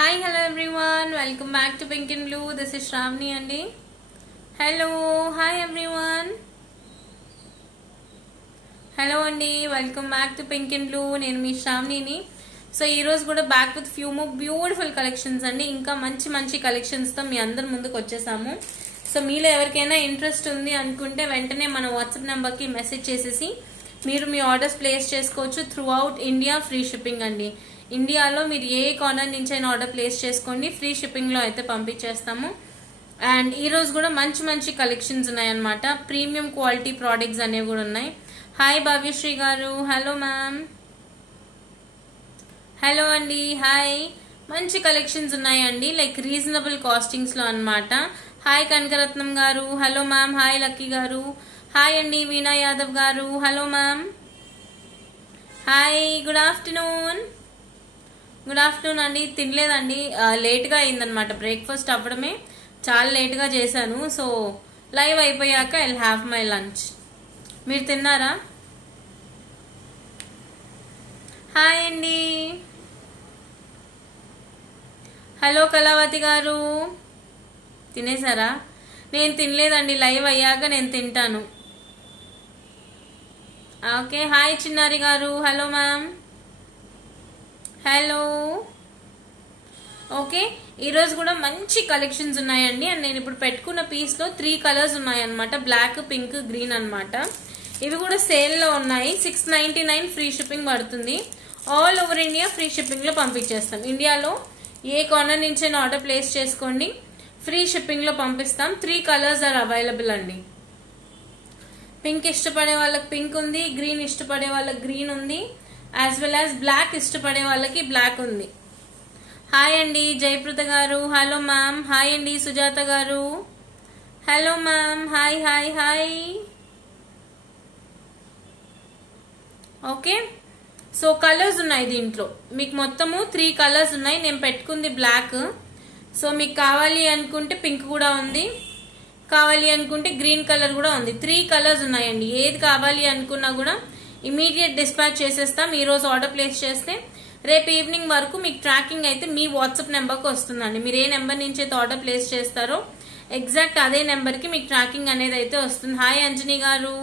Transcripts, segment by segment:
Hi hello everyone welcome back to pink and blue this is Sravani అండి hello hi everyone hello అండి welcome back to pink and blue నేను మీ శ్రావణిని so ఈరోజు కూడా back with few more beautiful collections అండి. ఇంకా మంచి మంచి కలెక్షన్స్తో మీ అందరి ముందుకు వచ్చేసాము. సో మీలో ఎవరికైనా ఇంట్రెస్ట్ ఉంది అనుకుంటే వెంటనే మన వాట్సాప్ నెంబర్కి మెసేజ్ చేసేసి మీరు మీ ఆర్డర్స్ ప్లేస్ చేసుకోవచ్చు throughout India free shipping అండి. ఇండియాలో మీరు ఏ కార్నర్ నుంచి అయినా ఆర్డర్ ప్లేస్ చేసుకోండి. ఫ్రీ షిప్పింగ్లో అయితే పంపించేస్తాము. అండ్ ఈరోజు కూడా మంచి మంచి కలెక్షన్స్ ఉన్నాయన్నమాట. ప్రీమియం క్వాలిటీ ప్రోడక్ట్స్ అనేవి కూడా ఉన్నాయి. హాయ్ భాగ్యశ్రీ గారు. Hello ma'am. హలో అండి. హాయ్. మంచి కలెక్షన్స్ ఉన్నాయండి. లైక్ రీజనబుల్ కాస్టింగ్స్లో అనమాట అన్నమాట. హాయ్ కనకరత్నం గారు. Hello ma'am. హాయ్ లక్కీ గారు. హాయ్ అండి వీణా యాదవ్ గారు. Hello ma'am. Hi. Good afternoon. Good afternoon అండి. తినలేదండి. లేట్గా అయిందనమాట బ్రేక్ఫాస్ట్ అవ్వడమే చాలా లేట్గా చేశాను. సో లైవ్ అయిపోయాక ఐ హ్యావ్ మై లంచ్ మీరు తిన్నారా? హాయ్ అండి. హలో కళావతి గారు. తినేసారా? నేను తినలేదండి. లైవ్ అయ్యాక నేను తింటాను. ఓకే హాయ్ చిన్నారి గారు. Hello ma'am hello. ఓకే ఈరోజు కూడా మంచి కలెక్షన్స్ ఉన్నాయండి. అండ్ నేను ఇప్పుడు పెట్టుకున్న పీస్లో త్రీ కలర్స్ ఉన్నాయన్నమాట. బ్లాక్ పింక్ గ్రీన్ అన్నమాట. ఇవి కూడా సేల్లో ఉన్నాయి. Six ninety nine free shipping పడుతుంది. ఆల్ ఓవర్ ఇండియా ఫ్రీ షిప్పింగ్లో పంపించేస్తాం. ఇండియాలో ఏ కార్నర్ నుంచైనా ఆర్డర్ ప్లేస్ చేసుకోండి ఫ్రీ షిప్పింగ్లో పంపిస్తాం. త్రీ కలర్స్ ఆర్ అవైలబుల్ అండి. పింక్ ఇష్టపడే వాళ్ళకి పింక్ ఉంది గ్రీన్ ఇష్టపడే వాళ్ళకి గ్రీన్ ఉంది. యాజ్ వెల్ యాజ్ బ్లాక్ ఇష్టపడే వాళ్ళకి బ్లాక్ ఉంది. హాయ్ అండి జయప్రద గారు. హలో మ్యామ్ హాయ్ అండి సుజాత గారు. Hello ma'am hi hi hi okay so colors ఉన్నాయి దీంట్లో. మీకు మొత్తము త్రీ కలర్స్ ఉన్నాయి. నేను పెట్టుకుంది బ్లాక్ సో మీకు కావాలి అనుకుంటే పింక్ కూడా ఉంది. కావాలి అనుకుంటే గ్రీన్ కలర్ కూడా ఉంది. త్రీ కలర్స్ ఉన్నాయండి. ఏది కావాలి అనుకున్నా కూడా ఇమీడియట్ డిస్పాచ్ చేసేస్తాం. ఈరోజు రోజు ఆర్డర్ ప్లేస్ చేస్తే రేపు ఈవినింగ్ వరకు మీకు ట్రాకింగ్ అయితే మీ వాట్సాప్ నెంబర్కి వస్తుందండి. మీరు ఏ నెంబర్ నుంచి అయితే ఆర్డర్ ప్లేస్ చేస్తారో ఎగ్జాక్ట్ అదే నెంబర్కి మీకు ట్రాకింగ్ అనేది అయితే వస్తుంది. హాయ్ అంజనీ గారు.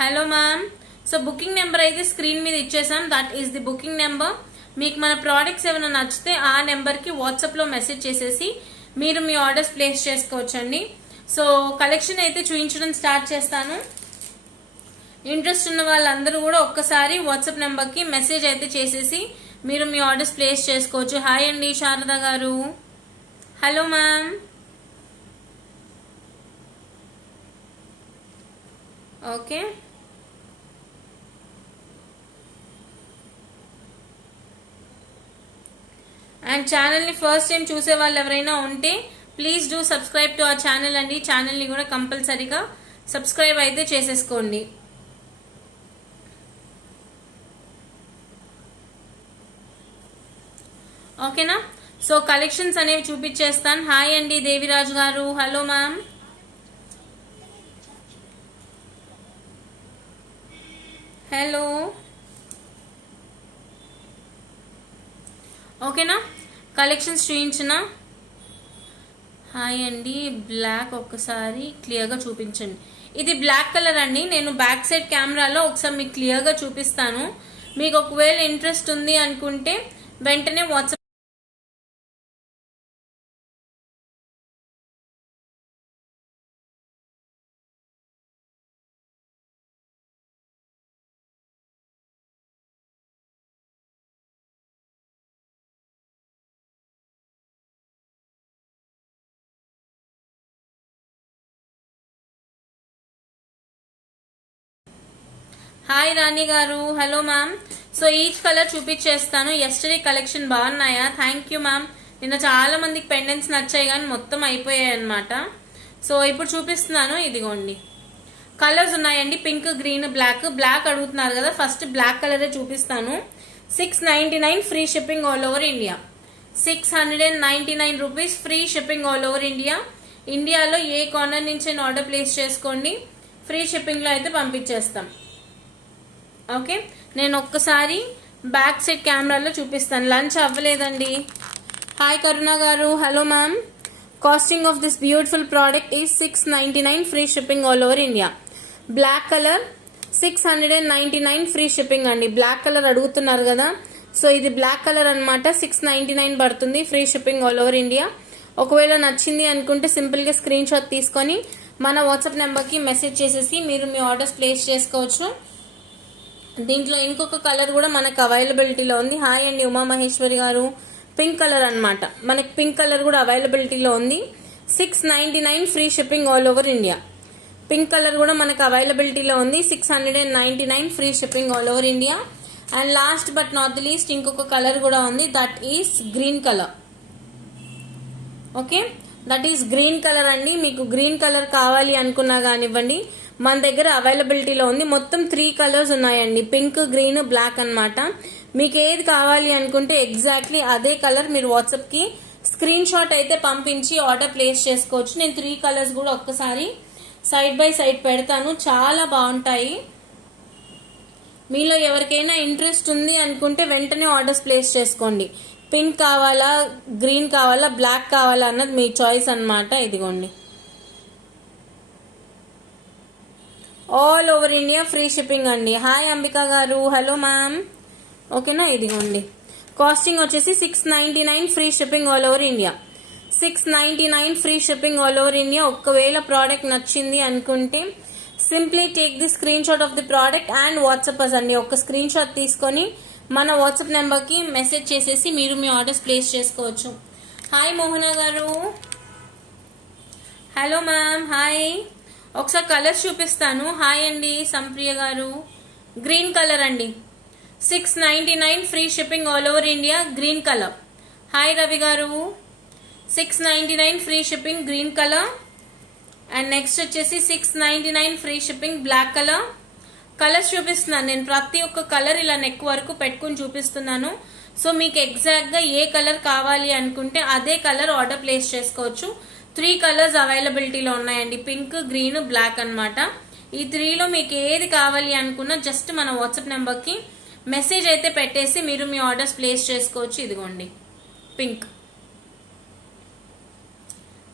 Hello ma'am. So booking number అయితే స్క్రీన్ మీద ఇచ్చేసాం. That is the booking number. మీకు మన ప్రోడక్ట్స్ ఏమైనా నచ్చితే ఆ నెంబర్కి వాట్సాప్లో మెసేజ్ చేసేసి మీరు మీ ఆర్డర్స్ ప్లేస్ చేసుకోవచ్చండి. సో కలెక్షన్ అయితే చూపించడం స్టార్ట్ చేస్తాను. ఇంట్రెస్ట్ ఉన్న వాళ్ళందరూ కూడా ఒక్కసారి వాట్సాప్ నెంబర్కి మెసేజ్ అయితే చేసేసి మీరు మీ ఆర్డర్స్ ప్లేస్ చేసుకోవచ్చు. హాయ్ అండి శారద గారు. Hello ma'am. ఓకే. అండ్ ఛానల్ని ఫస్ట్ టైం చూసే వాళ్ళు ఎవరైనా ఉంటే ప్లీజ్ డూ సబ్స్క్రైబ్ టు ఆ ఛానల్ అండి. ఛానల్ని కూడా కంపల్సరీగా సబ్స్క్రైబ్ అయితే చేసేసుకోండి. ఓకేనా? సో కలెక్షన్స్ అనేవి చూపించేస్తాను. హాయ్ అండి దేవిరాజు గారు. హలో మ్యామ్ హలో ఓకేనా? కలెక్షన్స్ చూపించిన హాయ్ అండి బ్లాక్ ఒక్కసారి క్లియర్గా చూపించండి. ఇది బ్లాక్ కలర్ అండి. నేను బ్యాక్ సైడ్ కెమెరాలో ఒకసారి మీకు క్లియర్గా చూపిస్తాను. మీకు ఒకవేళ ఇంట్రెస్ట్ ఉంది అనుకుంటే వెంటనే వాట్సాప్ హాయ్ రాణి గారు. Hello ma'am so each color చూపించేస్తాను ఎస్టర్డే కలెక్షన్ బాగున్నాయా? థ్యాంక్ యూ మ్యామ్ నిన్న చాలా మందికి పెండెంట్స్ నచ్చాయి కానీ మొత్తం అయిపోయాయి అనమాట సో ఇప్పుడు చూపిస్తున్నాను. ఇదిగోండి. కలర్స్ ఉన్నాయండి. పింక్ గ్రీన్ బ్లాక్ బ్లాక్ అడుగుతున్నారు కదా. ఫస్ట్ బ్లాక్ కలరే చూపిస్తాను. Six ninety nine free shipping all over India six hundred and ninety nine rupees free shipping all over India ఇండియాలో ఏ కార్నర్ నుంచి ఆర్డర్ ప్లేస్ చేసుకోండి. ఫ్రీ షిప్పింగ్లో అయితే పంపించేస్తాం. ఓకే? నేను ఒక్కసారి బ్యాక్ సైడ్ కెమెరాలో చూపిస్తాను. లంచ్ అవ్వలేదండి. హాయ్ కరుణ గారు. Hello ma'am. Costing of this beautiful product is six ninety nine free shipping all over India. Black color six hundred and ninety nine free shipping అండి. Black colour అడుగుతున్నారు కదా. So ఇది black colour అనమాట six ninety nine పడుతుంది free shipping all over India. ఒకవేళ నచ్చింది అనుకుంటే సింపుల్గా స్క్రీన్ షాట్ తీసుకొని మన వాట్సాప్ నెంబర్కి మెసేజ్ చేసేసి మీరు మీ ఆర్డర్స్ ప్లేస్ చేసుకోవచ్చు. దీంట్లో ఇంకొక కలర్ కూడా మనకు అవైలబిలిటీలో ఉంది. హాయ్ అండి ఉమా మహేశ్వరి గారు. పింక్ కలర్ అన్నమాట. మనకి పింక్ కలర్ కూడా అవైలబిలిటీలో ఉంది. Six ninety nine free shipping all over India. Pink color కూడా మనకు అవైలబిలిటీలో ఉంది. Six hundred and ninety nine free shipping all over India. And last but not the least ఇంకొక కలర్ కూడా ఉంది. That is green color. Okay? That is green color అండి. మీకు green colour కావాలి అనుకున్నా కానివ్వండి. మన దగ్గర అవైలబిలిటీలో ఉంది. మొత్తం త్రీ కలర్స్ ఉన్నాయండి. పింక్ గ్రీన్ బ్లాక్ అన్నమాట. మీకు ఏది కావాలి అనుకుంటే ఎగ్జాక్ట్లీ అదే కలర్ మీరు వాట్సాప్కి స్క్రీన్ షాట్ అయితే పంపించి ఆర్డర్ ప్లేస్ చేసుకోవచ్చు. నేను త్రీ కలర్స్ కూడా ఒక్కసారి సైడ్ బై సైడ్ పెడతాను. చాలా బాగుంటాయి. మీలో ఎవరికైనా ఇంట్రెస్ట్ ఉంది అనుకుంటే వెంటనే ఆర్డర్స్ ప్లేస్ చేసుకోండి. పింక్ కావాలా గ్రీన్ కావాలా బ్లాక్ కావాలా అన్నది మీ చాయిస్ అన్నమాట. ఇదిగోండి. All over India free shipping అండి. హాయ్ అంబిక గారు. హలో మ్యామ్ ఓకేనా ఇదిగోండి. కాస్టింగ్ వచ్చేసి six ninety nine free shipping all over India six ninety nine free shipping all over India ఒకవేళ ప్రోడక్ట్ నచ్చింది అనుకుంటే simply take the screenshot of the product and WhatsApp us అండి. ఒక screen shot తీసుకొని మన వాట్సాప్ నెంబర్కి message చేసేసి మీరు మీ ఆర్డర్స్ ప్లేస్ చేసుకోవచ్చు. హాయ్ మోహన గారు. హలో మ్యామ్ హాయ్ ఒకసారి కలర్స్ చూపిస్తాను. హాయ్ అండి సంప్రియ గారు. గ్రీన్ కలర్ అండి. Six ninety nine free shipping all over India green color. Hi Ravi గారు. Six ninety nine free shipping green color. And next వచ్చేసి six ninety nine free shipping black color. Colors చూపిస్తున్నాను. నేను ప్రతి ఒక్క colour ఇలా neck వరకు పెట్టుకుని చూపిస్తున్నాను. సో మీకు ఎగ్జాక్ట్గా ఏ కలర్ కావాలి అనుకుంటే అదే కలర్ ఆర్డర్ ప్లేస్ చేసుకోవచ్చు. త్రీ కలర్స్ అవైలబిలిటీలో ఉన్నాయండి. పింక్ గ్రీన్ బ్లాక్ అన్నమాట. ఈ త్రీలో మీకు ఏది కావాలి అనుకున్నా జస్ట్ మన వాట్సాప్ నెంబర్కి మెసేజ్ అయితే పెట్టేసి మీరు మీ ఆర్డర్స్ ప్లేస్ చేసుకోవచ్చు. ఇదిగోండి. పింక్.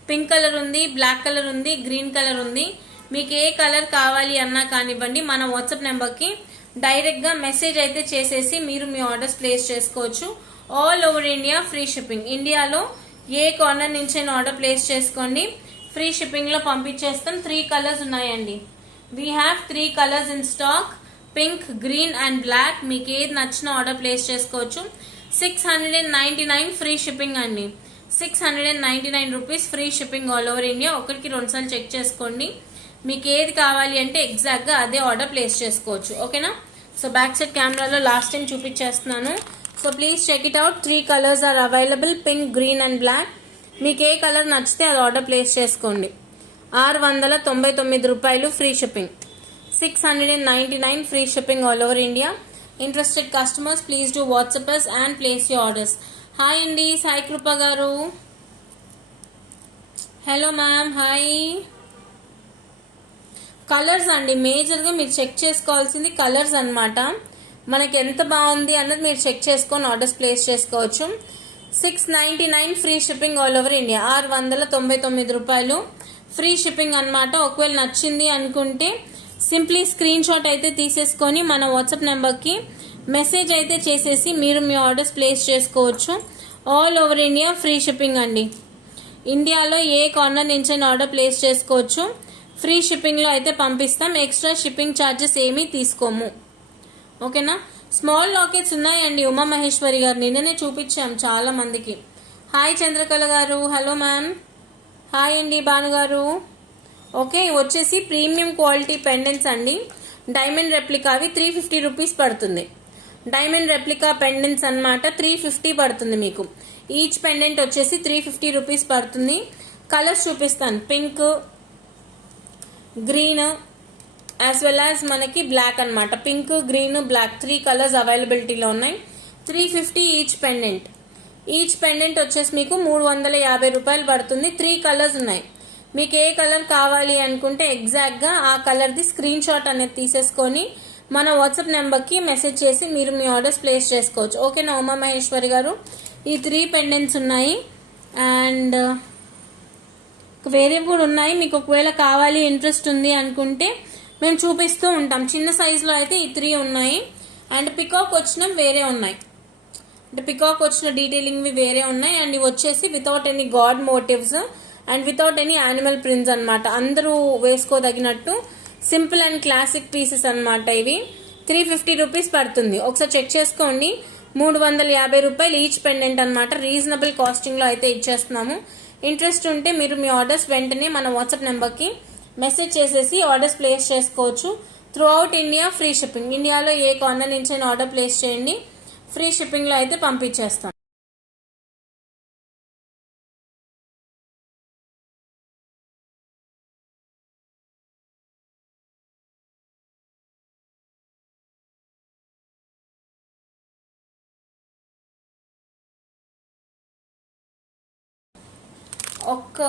పింక్ కలర్ ఉంది బ్లాక్ కలర్ ఉంది గ్రీన్ కలర్ ఉంది. మీకు ఏ కలర్ కావాలి అన్నా కానివ్వండి మన వాట్సాప్ నెంబర్కి డైరెక్ట్గా మెసేజ్ అయితే చేసేసి మీరు మీ ఆర్డర్స్ ప్లేస్ చేసుకోవచ్చు. All over India free shipping. ఇండియాలో ఏ కార్నర్ నుంచైనా ఆర్డర్ ప్లేస్ చేసుకోండి. ఫ్రీ షిప్పింగ్లో పంపించేస్తాం. త్రీ కలర్స్ ఉన్నాయండి. We have three colors in stock pink green and black మీకు ఏది నచ్చిన ఆర్డర్ ప్లేస్ చేసుకోవచ్చు. Six hundred and ninety nine free shipping అండి. Six hundred and ninety nine rupees free shipping all over India. ఒకరికి రెండుసార్లు check చేసుకోండి. మీకు ఏది కావాలి అంటే ఎగ్జాక్ట్గా అదే ఆర్డర్ ప్లేస్ చేసుకోవచ్చు. ఓకేనా? సో బ్యాక్ సైడ్ కెమెరాలో last time చూపించేస్తున్నాను. So please check it out three colors are available pink green and black మీకు ఏ కలర్ నచ్చితే అది ఆర్డర్ ప్లేస్ చేసుకోండి. ఆరు వందల తొంభై తొమ్మిది రూపాయలు free shipping six hundred and ninety nine free shipping all over India interested customers please do WhatsApp us and place you orders hi అండి సాయి కృప గారు హలో మ్యామ్ హాయ్ కలర్స్ అండి. మేజర్గా మీరు చెక్ చేసుకోవాల్సింది కలర్స్ అన్నమాట. మనకి ఎంత బాగుంది అన్నది మీరు చెక్ చేసుకొని ఆర్డర్స్ ప్లేస్ చేసుకోవచ్చు. Six ninety nine free shipping all over India. ఆరు వందల తొంభై తొమ్మిది రూపాయలు. ఫ్రీ షిప్పింగ్ అన్నమాట. ఒకవేళ నచ్చింది అనుకుంటే సింప్లీ స్క్రీన్ షాట్ అయితే తీసేసుకొని మన వాట్సాప్ నెంబర్కి మెసేజ్ అయితే చేసేసి మీరు మీ ఆర్డర్స్ ప్లేస్ చేసుకోవచ్చు. All over India free shipping అండి. ఇండియాలో ఏ కార్నర్ నుంచి ఆర్డర్ ప్లేస్ చేసుకోవచ్చు. ఫ్రీ షిప్పింగ్లో అయితే పంపిస్తాం. ఎక్స్ట్రా షిప్పింగ్ ఛార్జెస్ ఏమీ తీసుకోము. ఓకేనా? స్మాల్ లాకెట్స్ ఉన్నాయండి ఉమా మహేశ్వరి గారు. నిన్ననే చూపించాం చాలా మందికి. హాయ్ చంద్రకళ గారు. Hello ma'am. హాయ్ అండి భానుగారు ఓకే వచ్చేసి ప్రీమియం క్వాలిటీ పెండెంట్స్ అండి. డైమండ్ రెప్లికా అవి త్రీ ఫిఫ్టీ రూపీస్ పడుతుంది. డైమండ్ రెప్లికా పెండెంట్స్ అనమాట త్రీ ఫిఫ్టీ పడుతుంది మీకు. ఈచ్ పెండెంట్ వచ్చేసి త్రీ ఫిఫ్టీ రూపీస్ పడుతుంది. కలర్స్ చూపిస్తాను. Pink green as well as మనకి బ్లాక్ అన్నమాట. Pink green black three colors అవైలబిలిటీలో ఉన్నాయి. Three fifty each pendant each pendant వచ్చేసి మీకు మూడు వందల యాభై రూపాయలు పడుతుంది. త్రీ కలర్స్ ఉన్నాయి. మీకు ఏ కలర్ కావాలి అనుకుంటే ఎగ్జాక్ట్గా ఆ కలర్ది స్క్రీన్ షాట్ అనేది తీసేసుకొని మన వాట్సాప్ నెంబర్కి మెసేజ్ చేసి మీరు మీ ఆర్డర్స్ ప్లేస్ చేసుకోవచ్చు. ఓకేనా ఉమా మహేశ్వరి గారు. ఈ త్రీ పెండెంట్స్ ఉన్నాయి. అండ్ uh, వేరే కూడా ఉన్నాయి. మీకు ఒకవేళ కావాలి ఇంట్రెస్ట్ ఉంది అనుకుంటే మేము చూపిస్తూ ఉంటాం. చిన్న సైజులో అయితే ఈ త్రీ ఉన్నాయి. అండ్ పికాక్ వచ్చిన వేరే ఉన్నాయి. అంటే పికాక్ వచ్చిన డీటెయిలింగ్వి వేరే ఉన్నాయి. అండ్ ఇవి వచ్చేసి without any god motives and without any animal prints అన్నమాట. అందరూ వేసుకోదగినట్టు సింపుల్ అండ్ క్లాసిక్ పీసెస్ అన్నమాట ఇవి. త్రీ ఫిఫ్టీ రూపీస్ పడుతుంది. ఒకసారి చెక్ చేసుకోండి. మూడు వందల యాభై రూపాయలు ఈచ్ పెండెంట్ అనమాట రీజనబుల్ కాస్టింగ్లో అయితే ఇచ్చేస్తున్నాము. ఇంట్రెస్ట్ ఉంటే మీరు మీ ఆర్డర్స్ వెంటనే మన వాట్సాప్ నెంబర్కి మెసేజ్ చేసేసి ఆర్డర్స్ ప్లేస్ చేసుకోవచ్చు. Throughout India free shipping. ఇండియాలో ఏ కార్నర్ నుంచి అయినా ఆర్డర్ ప్లేస్ చేయండి. ఫ్రీ షిప్పింగ్లో అయితే పంపించేస్తాం. ఒక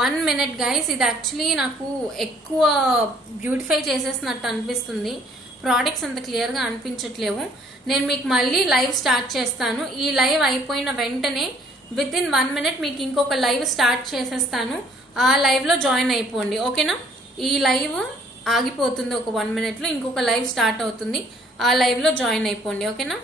వన్ మినిట్ గైస్ ఇది యాక్చువల్లీ నాకు ఎక్కువ బ్యూటిఫై చేసేసినట్టు అనిపిస్తుంది. ప్రోడక్ట్స్ అంత క్లియర్గా అనిపించట్లేవు. నేను మీకు మళ్ళీ లైవ్ స్టార్ట్ చేస్తాను. ఈ లైవ్ అయిపోయిన వెంటనే విత్ ఇన్ వన్ మినిట్ మీకు ఇంకొక లైవ్ స్టార్ట్ చేసేస్తాను. ఆ లైవ్లో జాయిన్ అయిపోండి. ఓకేనా ఈ లైవ్ ఆగిపోతుంది ఒక వన్ మినిట్లో ఇంకొక లైవ్ స్టార్ట్ అవుతుంది. ఆ లైవ్లో జాయిన్ అయిపోండి. ఓకేనా